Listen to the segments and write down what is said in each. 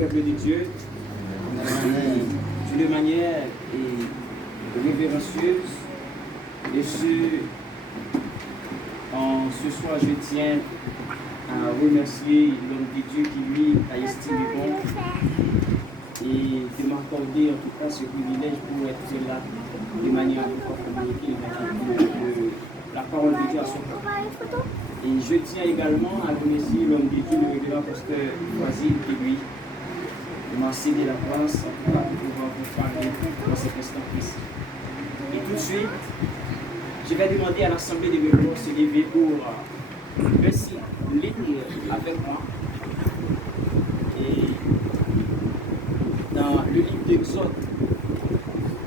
peuple de Dieu, d'une manière révérencieuse. Et ce soir, je tiens à remercier l'homme de Dieu qui, lui, a estimé bon et de m'accorder en tout cas ce privilège pour être là de manière à pouvoir communiquer la parole de Dieu à son peuple. Et je tiens également à remercier l'homme de Dieu, le révérend pasteur Voisine, qui lui m'a cédé la place pour pouvoir vous parler dans cet instant précis. Et tout de suite, je vais demander à l'Assemblée de Bénévoles de se lever pour ainsi lire avec moi. Et dans le livre d'Exode,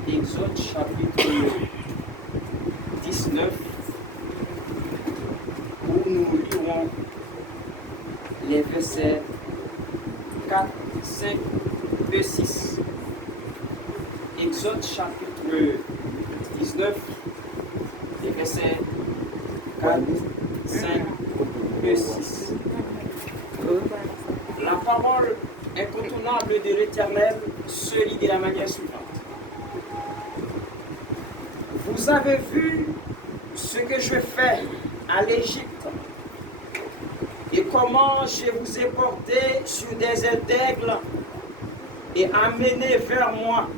Exode chapitre 19, où nous lirons les versets 4, 5 et 6. Exode chapitre 19, les versets 4, 5 et 6. La parole incontournable de l'Éternel se lit de la manière suivante. Vous avez vu ce que je fais à l'Égypte et comment je vous ai porté sur des ailes d'aigle et amené vers moi.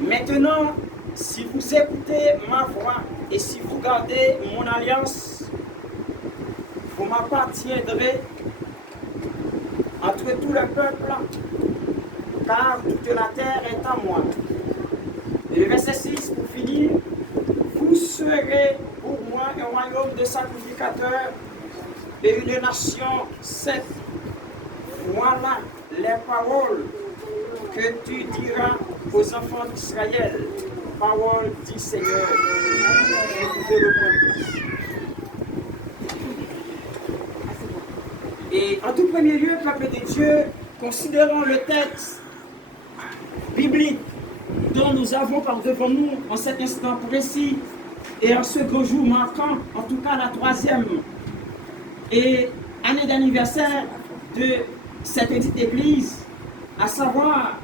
Maintenant, si vous écoutez ma voix et si vous gardez mon alliance, vous m'appartiendrez entre tout le peuple, car toute la terre est à moi. Et le verset 6, pour finir, vous serez pour moi un royaume de sacrificateurs et une nation sainte. Voilà les paroles que tu diras aux enfants d'Israël. Parole du Seigneur. Vous pouvez le prendre. Et en tout premier lieu, peuple de Dieu, considérons le texte biblique dont nous avons par devant nous en cet instant précis et en ce gros jour marquant, en tout cas la 3e et année d'anniversaire de cette petite église, à savoir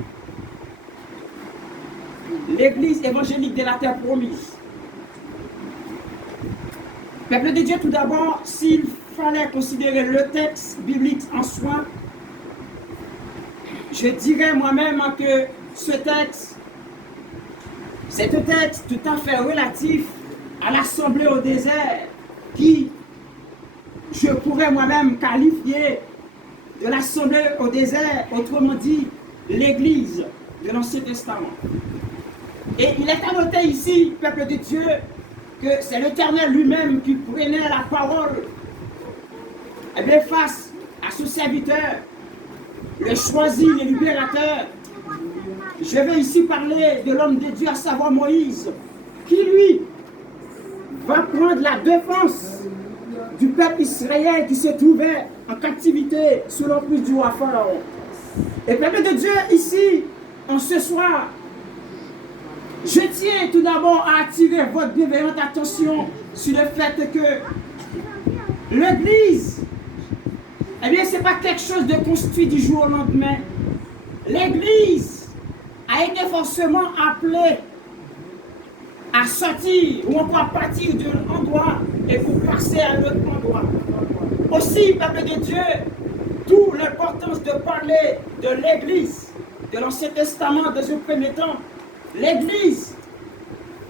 l'église évangélique de la terre promise. Peuple de Dieu, tout d'abord, s'il fallait considérer le texte biblique en soi, je dirais moi-même que ce texte, c'est un texte tout à fait relatif à l'assemblée au désert qui, je pourrais moi-même qualifier de l'assemblée au désert, autrement dit, l'église de l'Ancien Testament. Et il est à noter ici, peuple de Dieu, que c'est l'Éternel lui-même qui prenait la parole et bien, face à ce serviteur, le choisi, le libérateur. Je vais ici parler de l'homme de Dieu, à savoir Moïse, qui lui va prendre la défense du peuple israélien qui se trouvait en captivité sous l'emprise du roi Pharaon. Et peuple de Dieu, ici, en ce soir, je tiens tout d'abord à attirer votre bienveillante attention sur le fait que l'Église, eh bien, ce n'est pas quelque chose de construit du jour au lendemain. L'Église a été forcément appelée à sortir ou encore à partir d'un endroit et pour passer à un autre endroit. Aussi, peuple de Dieu, d'où l'importance de parler de l'Église, de l'Ancien Testament dans un premier temps. L'Église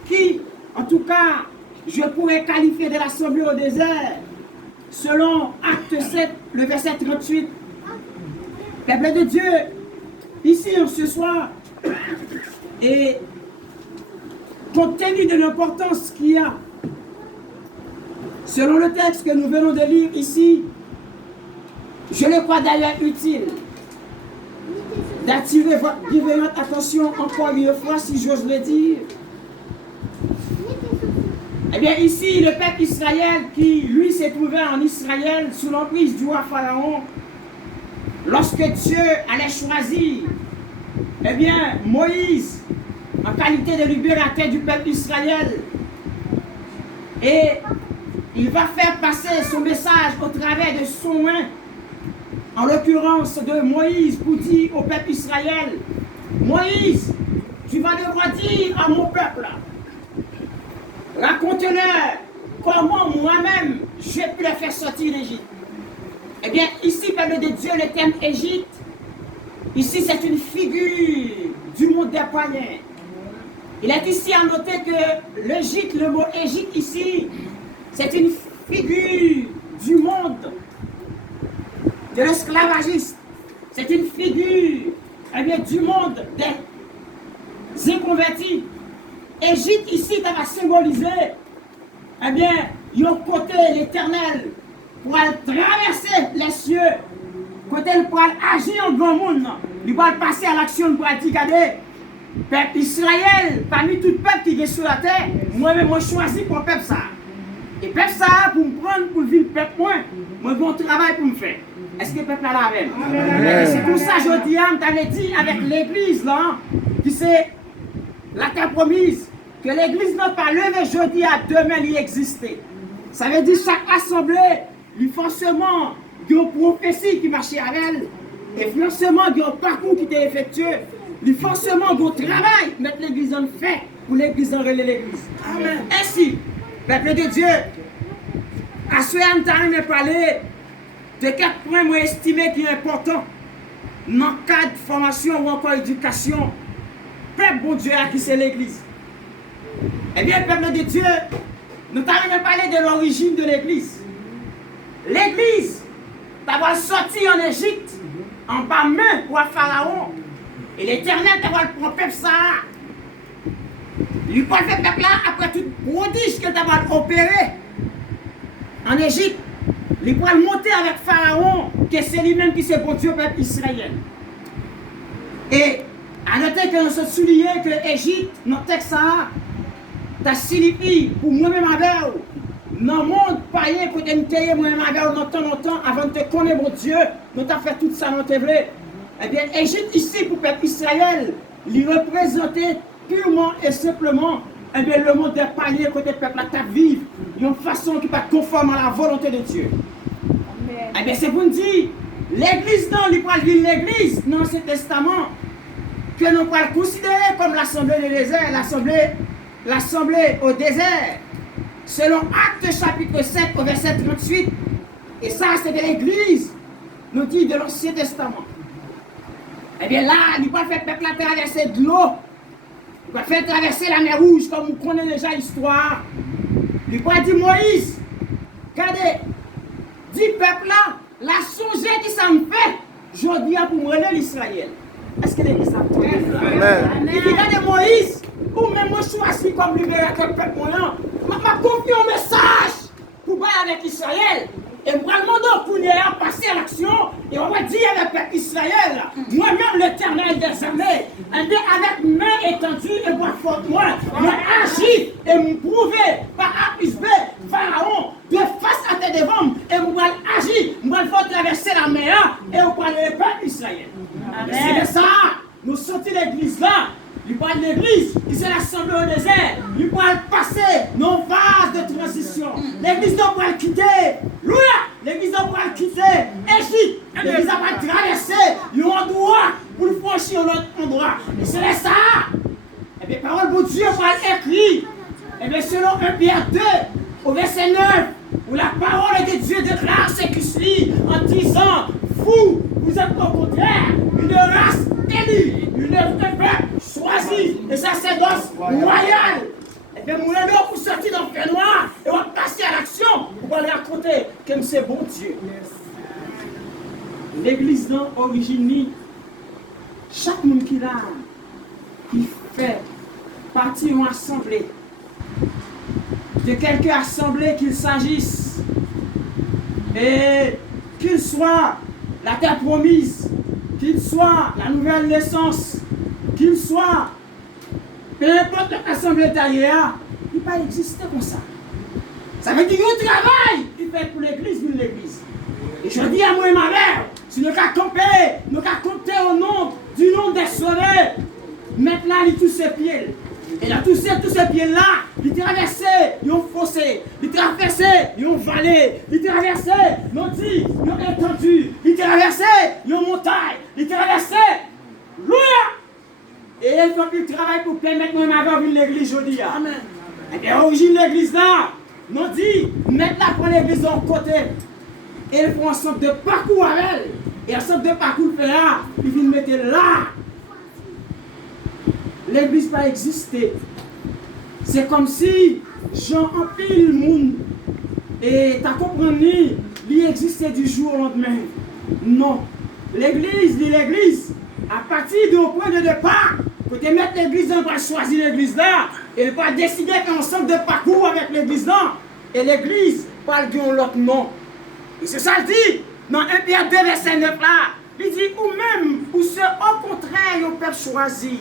qui, en tout cas, je pourrais qualifier de l'assemblée au désert, selon Acte 7, le verset 38. Peuple de Dieu, ici, ce soir, et compte tenu de l'importance qu'il y a, selon le texte que nous venons de lire ici, je le crois d'ailleurs utile d'attirer votre bienveillante attention encore une fois, si j'ose le dire. Eh bien, ici, le peuple Israël qui, lui, s'est trouvé en Israël sous l'emprise du roi Pharaon, lorsque Dieu allait choisir, eh bien, Moïse, en qualité de libérateur du peuple d'Israël, et il va faire passer son message au travers de son main en l'occurrence de Moïse, pour dire au peuple Israël, Moïse, tu vas devoir dire à mon peuple, raconte-leur comment moi-même j'ai pu les faire sortir d'Égypte. Eh bien, ici, peuple de Dieu, le terme Égypte, ici c'est une figure du monde des païens. Il est ici à noter que l'Égypte, le mot Égypte ici, c'est une figure du monde de l'esclavagisme. C'est une figure eh bien, du monde des inconvertis. Égypte ici, ça va symboliser eh bien, il y a côté l'éternel pour aller traverser les cieux, côté pour aller agir en grand monde, il va passer à l'action pour aller dire, regardez, peuple Israël, parmi tout peuple qui est sur la terre, moi-même, je choisis pour le peuple ça. Et le peuple ça, pour me prendre, pour vivre peuple moi, moi, j'ai un travail pour me faire. Est-ce que le peuple a la même? C'est pour ça que je dis, je dit avec l'église, là, qui c'est la terre promise, que l'église n'a pas levé jeudi à demain, il existait. Ça veut dire chaque assemblée, il forcément, il y a une prophétie qui marchait avec elle, et forcément, il y a un parcours qui était effectué. Il faut forcément un travail, mettre l'église en fait, pour l'église en relais l'église. Amen. Ainsi, peuple de Dieu, à ce moment me parler de 4 points moi estimé qui est important dans le cadre de formation ou encore éducation. Peuple bon Dieu à qui c'est l'église. Eh bien, peuple de Dieu, nous allons parler de l'origine de l'église. L'église, d'avoir sorti en Égypte, en bas main pour Pharaon. Et l'Éternel t'a le peuple ça. Il peut faire peuple là après tout prodige que t'a opéré en Égypte. Il peut monter avec Pharaon, que c'est lui-même qui c'est bon Dieu peuple Israël. Et à noter que nous sommes soulignés que l'Égypte, notre texte ça, t'a signifié pour moi-même avec dans le monde païen, pour te moi-même avec longtemps, avant de te connaître mon Dieu, nous t'as fait tout ça dans tes vrai. Eh bien, Égypte ici, pour le peuple Israël, il représentait purement et simplement eh bien, le monde des païens, côté peuple à vivre, d'une façon qui n'est pas conforme à la volonté de Dieu. Amen. Eh bien, c'est pour nous dire, l'église, non, il peut dire l'église dans ce testament, que nous pouvons considérer comme l'assemblée du désert, l'assemblée au désert, selon Actes chapitre 7 au verset 38. Et ça, c'est de l'église, nous dit de l'Ancien Testament. Eh bien là, il va faire peuple à traverser de l'eau. Il va faire traverser la mer Rouge, comme vous connaissez déjà l'histoire. Il va dire Moïse, regardez, dit peuple là, la songé qui ça me fait, je dis pour me relèver l'Israël. Est-ce que l'église a fait? Il dit, regardez Moïse, ou même moi choisi comme libérateur peuple moyen, m'a confié un message pour parler avec Israël. Et moi, je demande pour nous passer à l'action. Et on va dire avec le peuple Israël, moi-même l'Éternel des armées, avec main étendue et voix forte, moi agis et me prouver par A plus B, Pharaon, de face à tes devants, et moi agir, moi faire traverser la mer et on parle le peuple Israël. C'est ça, nous sortons l'église là. Il parle de l'église, qui c'est l'assemblée au désert. Il parle passer nos phases de transition. L'église doit pouvoir quitter. Louia! L'église doit pouvoir quitter Égypte. L'église doit pouvoir traverser un endroit pour le franchir un autre endroit. Et c'est ça. Et bien, parole de Dieu va écrire. Et bien, selon 1 Pierre 2, au verset 9, où la parole de Dieu déclare ce qui suit en disant, vous êtes au contraire une race élue, une peuple choisi, et sacerdoce royal. Et bien, mon nom pour sortir dans le fait noir, et on va passer à l'action pour aller raconter comme c'est bon Dieu. L'église dans origine, chaque monde qui l'a, qui fait partie d'une assemblée, de quelque assemblée qu'il s'agisse, et qu'il soit la terre promise, qu'il soit la nouvelle naissance, qu'il soit peu importe l'assemblée derrière, il ne peut pas exister comme ça. Ça veut dire qu'il y a un travail qui fait pour l'église, nous l'église. Et je dis à moi et ma mère, si nous avons compté au nom du nom des sauvés, maintenant il touche ses pieds. Et là, tous ces pieds-là, ils traversaient, ils ont fossé, ils traversaient, ils ont vallé, ils traversaient, ils ont dit, ils ont étendu, ils traversaient, une montagne, il traversait. Louia! Et il faut qu'il travaille pour permettre moi d'avoir une l'église aujourd'hui. Amen. Et bien, origine l'église là, nous dit, mettre là pour l'église en côté. Et il faut un sorte de parcours avec elle. Et un sorte de parcours fait là, il vient mettre là. L'église pas existé. C'est comme si Jean en pile monde. Et tu as compris, il existait du jour au lendemain. Non. L'église, à partir du point de départ, quand tu mettre l'église, on va choisir l'église là. Et pas décider qu'un ensemble de parcours avec l'église là. Et l'église parle de l'autre nom. Et c'est ça qu'il dit dans 1 Pierre 2, verset 9 là. Il dit, ou même, ou ceux au contraire, au peuple choisi.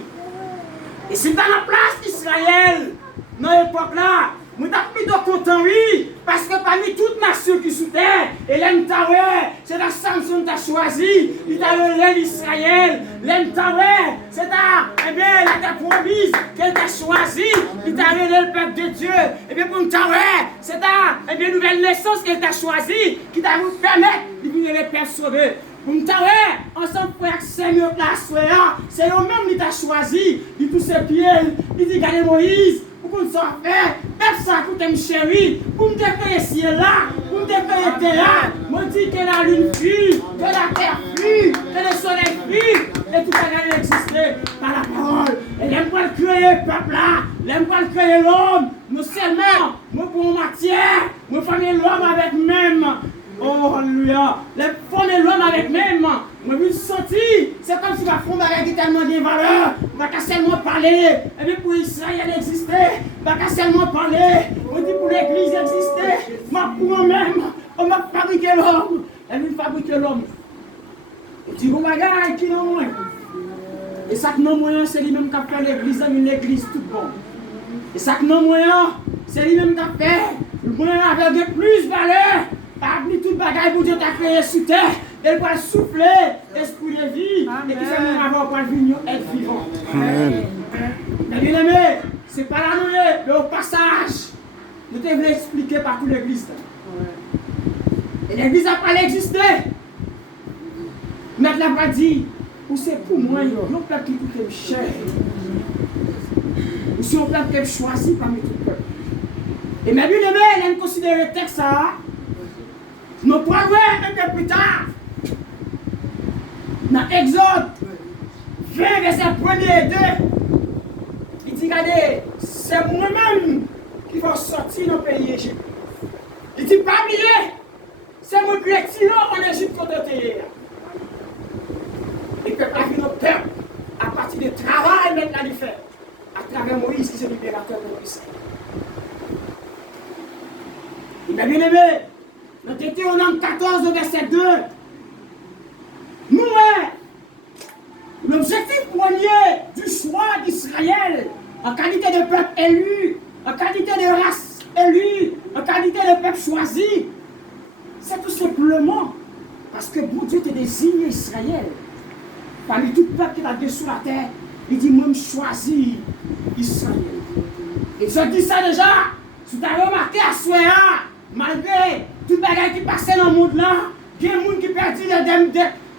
Et c'est dans la place d'Israël, dans l'époque là, nous sommes plutôt contents, oui, parce que parmi toutes les nations qui sont terre, et l'Emtaoué, c'est la Samson qui a choisi, il t'a donné l'Israël, l'Emtaoué, c'est la terre promise qu'elle t'a choisi, il t'a donné le peuple de Dieu, et bien pour l'Emtaoué, c'est la nouvelle naissance qu'elle t'a choisi, qui t'a vous permettre de venir les pères sauvés. Pour nous, ensemble pour accéder à la soirée, c'est eux-mêmes qui t'a choisi, il touche ses pieds, il dit, regardez Moïse, pour qu'on s'en fait, peuple ça coûte un chéri, pour me déclarer ciel là, pour me déclarer terre là, me dit que la lune fuit, que la terre fuit, que le soleil fuit, et tout a existé par la parole. Et l'aime pas le créer, peuple là, l'aime pas le créer l'homme, nous seulement, nous pour matière, nous faisons l'homme avec même. Oh, alléluia. Les fonds de l'homme avec même. Moi, je me sentis. C'est comme si ma fond qui tellement de valeur. Je ne vais pas seulement parler. Et puis pour Israël exister. Je ne vais pas seulement parler. On dit pour l'église exister. Ma pour moi-même. On m'a fabriqué l'homme. Elle m'a fabriqué l'homme. Et tu vois, bagaille qui n'en moins. Et ça que non moyen, c'est lui-même qui a fait l'église, une église toute bonne. Et ça que non moyen, c'est lui-même qui a fait. Le moyen avec de plus valeur. Parmi toute bagaille pour Dieu t'a créé sur terre, elle va souffler esprit de vie. Amen. Et qui fait nous avoir pour venir être vivant. Mais bien aimé, c'est pas la nuée, mais au passage, nous devons expliquer par toute l'église. Et l'église n'a pas existé. Mais elle n'a pas dit, ou c'est pour moi, non peuple qui coûte cher. Ou c'est un peuple qu'elle choisit parmi tout le peuple. Et mais bien aimé, elle a considéré le texte ça. Nous pourrons voir un peu plus tard, dans Exode 20, verset 1 et 2, il dit, regardez, c'est moi-même qui vais sortir dans le pays d'Égypte. Il dit, pas oublier, c'est moi qui ai tiré en Égypte contre terre. Et que pas vu notre peuple, à partir du travail maintenant il fait, à travers Moïse qui est le libérateur de l'Israël. Il m'a bien aimé. Dans Deutéronome 14, verset 2, nous, l'objectif premier du choix d'Israël, en qualité de peuple élu, en qualité de race élue, en qualité de peuple choisi, c'est tout simplement parce que bon Dieu t'a désigné Israël. Parmi tout peuple qui a été sur la terre, il dit, moi, je choisis Israël. Et je dis ça déjà, si tu as remarqué à Soya, malgré tout le bagage qui passait dans le monde là, il y a des gens qui perdent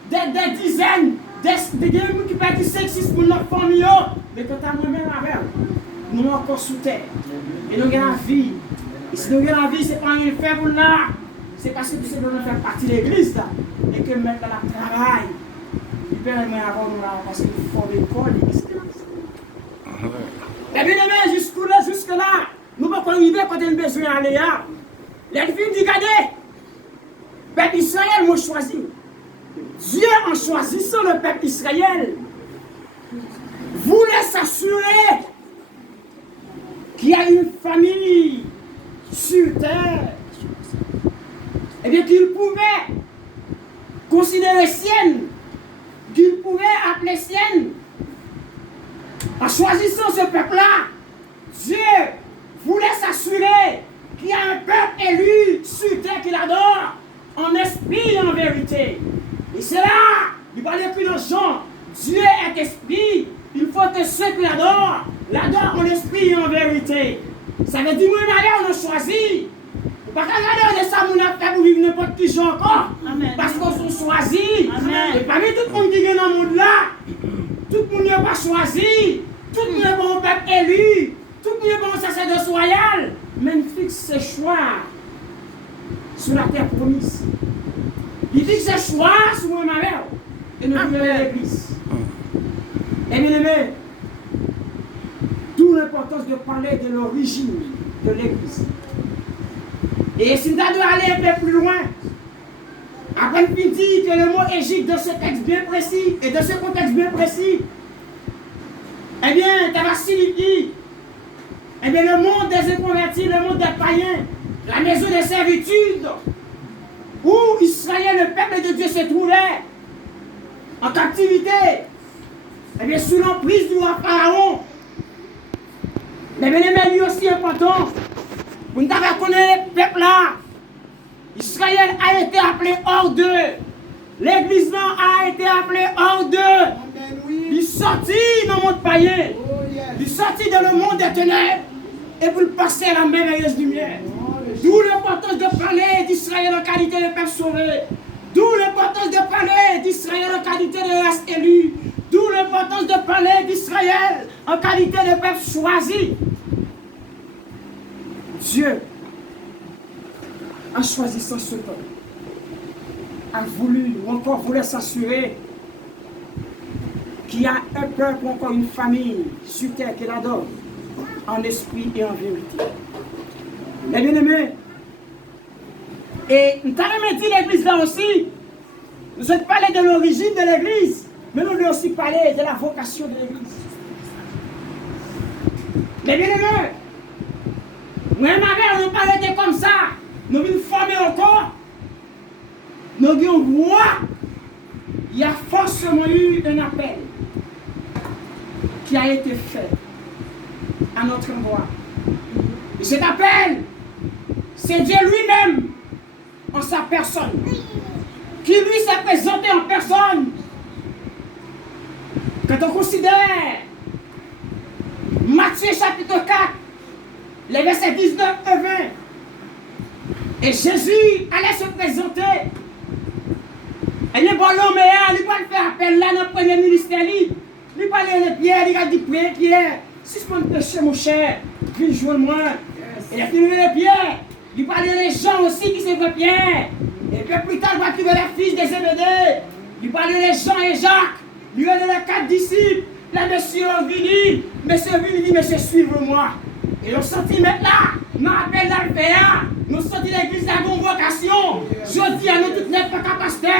des dizaines, des gens qui perdent 5-6 pour notre famille. Mais quand tu as moi-même avec, nous sommes encore sous terre. Et nous avons la vie. Et si nous avons la vie, ce n'est pas un fait pour là. C'est parce que nous faisons partie de l'église là. Et que maintenant la travail, il permet d'avoir nous là, parce qu'il faut l'école. Mais bien aimé, jusque-là, nous ne pouvons pas arriver quand on a besoin d'aller là. Les filles disent, regardez, peuple Israël m'a choisi. Dieu, en choisissant le peuple Israël, voulait s'assurer qu'il y a une famille sur terre. Et bien qu'il pouvait considérer sienne, qu'il pouvait appeler sienne. En choisissant ce peuple-là, Dieu voulait s'assurer qu'il y a un peuple élu sur terre qu'il adore, en esprit et en vérité. Et c'est là, il va écrire dans Jean, Dieu est esprit, il faut que ceux qui l'adorent en esprit et en vérité. Ça veut dire, on a choisi. Parce que regardez, on est ça, on a fait pour vivre n'importe qui genre encore. Parce qu'on choisi. Amen. Et parmi tout le monde qui est dans le monde là, tout le monde n'est pas choisi. Tout le monde n'est pas un peuple élu. Tout le monde n'est pas un sacerdoce royal. Mais il fixe ses choix sur la terre promise. Il fixe ses choix sur moi, ma mère. Et nous vivons l'église. Et bien aimé, d'où l'importance de parler de l'origine de l'église. Et si nous devons aller un peu plus loin, après qu'il dit que le mot Égypte dans ce texte bien précis et dans ce contexte bien précis, eh bien, ça va signifier, eh bien, le monde des inconvertis, le monde des païens, la maison des servitudes, où Israël, le peuple de Dieu, se trouvait en captivité, eh bien, sous l'emprise du roi Pharaon. Mais bien, lui aussi important, vous ne savez connaître le peuple là. Israël a été appelé hors d'eux. L'église là a été appelée hors d'eux. Il est sorti dans le monde païen. Il est sorti dans le monde des ténèbres. Et pour le passer à la merveilleuse lumière. D'où l'importance de parler d'Israël en qualité de peuple sauvé. D'où l'importance de parler d'Israël en qualité de race élue. D'où l'importance de parler d'Israël en qualité de peuple choisi. Dieu, en choisissant ce temps, a voulu ou encore voulait s'assurer qu'il y a un peuple ou encore une famille sur terre qui l'adore en esprit et en vérité. Mais bien aimé, et nous avons dit l'église là aussi, nous avons parlé de l'origine de l'église, mais nous voulons aussi parler de la vocation de l'église. Mais bien aimé, nous n'avons pas été comme ça. Nous avons formé encore. Nous avons roi. Il y a forcément eu un appel qui a été fait à notre endroit. Et cet appel, c'est Dieu lui-même en sa personne, qui lui s'est présenté en personne. Quand on considère Matthieu chapitre 4, les versets 19 et 20, et Jésus allait se présenter. Et il bon l'homme, il va faire appel là dans le premier ministère. Il va aller à Pierre, il va dire Pierre, suspends le péché mon cher, viens joindre moi. Et il a fini de Pierre, il va aller les gens aussi qui se voient Pierre. Et puis plus tard, il va trouver les fils des Zébédée. Il va aller les Jean et Jacques, il va aller les 4 disciples. Là, monsieur vini, il dit, monsieur, suivez-moi. Et on sentit maintenant, nous appelons l'Alphéa, nous sentis l'église à convocation. Je dis à nous toutes n'est pas qu'à pasteur,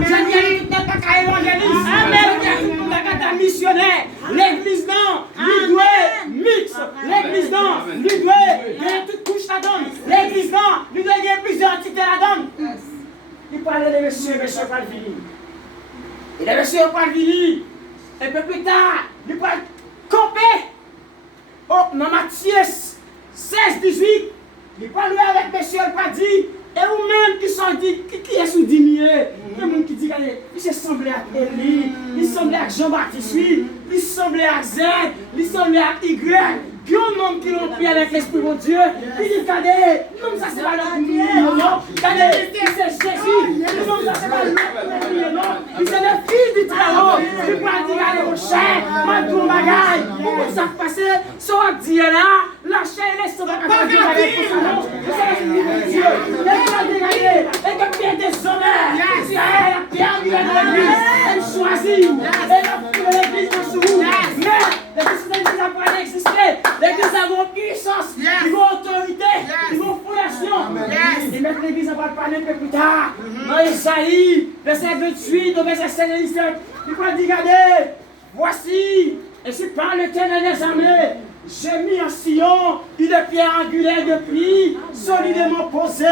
je dis à nous toutes n'est pas qu'à évangéliste, je dis à nous toutes n'est pas qu'à missionnaire. L'église non, lui doit mix, l'église non, lui doit gagner toute couche la donne, l'église non, lui doit gagner plusieurs entités la donne. Il parlait de monsieur Palvini. Et le monsieur Palvini, un peu plus tard, il va camper. Oh, dans Matthieu 16, 18, il parle avec monsieur Padi, et vous-même qui sont dit, qui est sous diminué, il y a des gens qui disent qu'il semblait à Élie, il semblait à Jean-Baptiste, il semblait à Z, il semblait à Y. Puis un homme qui l'ont pris avec l'Esprit de Dieu, il dit, regardez, non, ça c'est pas notre non, regardez, c'est Jésus, non, ça c'est pas notre non, il c'est le Fils du Très-Haut, il peut dire, regardez mon cher, ma tour bagaille, comment ça passe, ça va dire là, lâchez les sauts de la Dieu avec son nom, c'est l'Esprit de Dieu, et va dégager, et que Pierre des honneurs, Israël a perdu l'église, elle choisit, elle a pris l'église dans ce roue, mais l'église n'a pas existé. L'église a une puissance, une autorité, une fondation. Et maintenant l'église n'a pas parlé un peu plus tard. Dans Isaïe, verset 28, au verset 5 et 17, il va dire, regardez, voici, et c'est par l'Éternel des armées, j'ai mis en Sion une pierre angulaire de prix, solidement posée.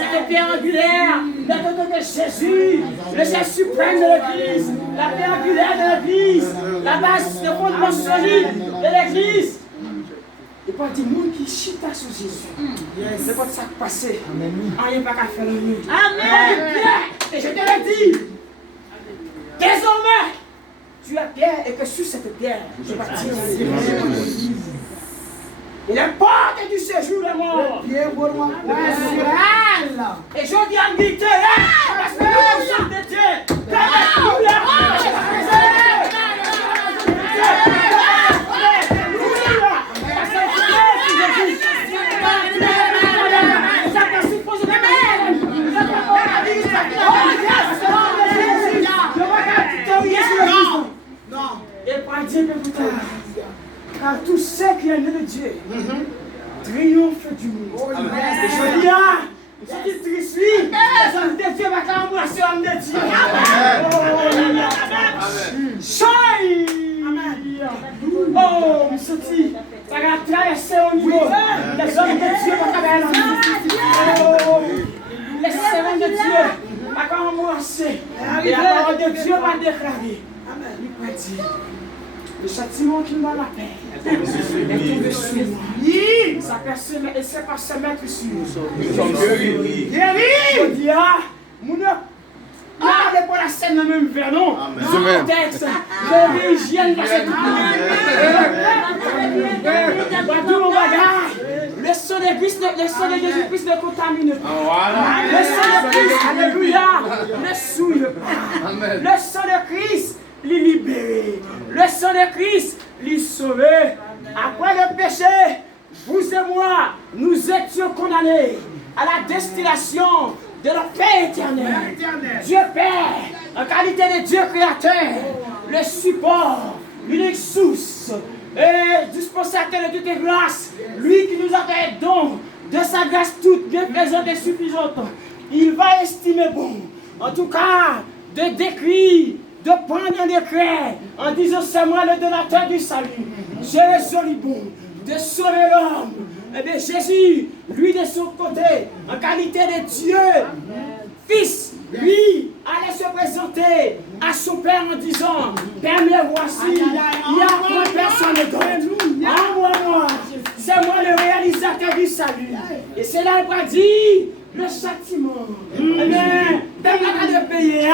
Cette pierre angulaire n'est autre que Jésus, le chef suprême de l'Église, la pierre angulaire de l'Église, la base de fondement solide de l'Église. Et pas dire, monde qui chita sur Jésus. C'est pas ça qui passe. Rien pas qu'à faire le mieux. Amen. Et je te l'ai dit. Désormais, tu es pierre et que sur cette pierre, je bâtis mon église. Et les portes du séjour de mort. Et je dis en vérité, parce que le chant de Dieu, Dieu. Chai. Oh, me senti. Ça va traverser au niveau. Les hommes de Dieu vont travailler. Les servants de Dieu vont commencer. Et la parole de Dieu va déclarer. Il va dire. Le châtiment qui me donne la paix est tombé sur moi. Et c'est pas se mettre sur nous. Nous sommes guéris. Je dis, mon regardez pas la scène de même vers non. Le texte, l'hygiène va se le sang de Christ, le sang de Jésus-Christ ne contamine pas. Le sang de Christ, alléluia, ne souille pas. Le sang de Christ, les libérer. Le sang de Christ, les sauver. Après le péché, vous et moi, nous étions condamnés à la destination de la paix éternelle. Dieu Père, en qualité de Dieu créateur, le support, l'unique source et dispensateur de toutes les grâces, lui qui nous a fait don de sa grâce toute bien présente et suffisante, il va estimer bon, en tout cas, de décrire, de prendre un décret en disant c'est moi le donateur du salut. Jésus bon de sauver l'homme. Eh bien Jésus, lui de son côté, en qualité de Dieu, Fils, lui allait se présenter à son Père en disant, Père, me voici, il y a moi personne d'autre. Moi, c'est moi le réalisateur du salut. Et c'est là qu'il va dire, le châtiment. Eh bien, t'as pas de payer,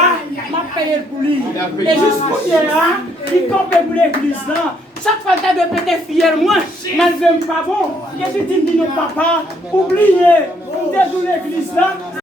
m'a payé pour lui. Et juste pour dire, il compte pour l'église là. Chaque fois que tu as de fier, moi, je ne veux pas bon. Qu'est-ce que tu dis, non, papa? Oubliez, pour déjouer l'église là.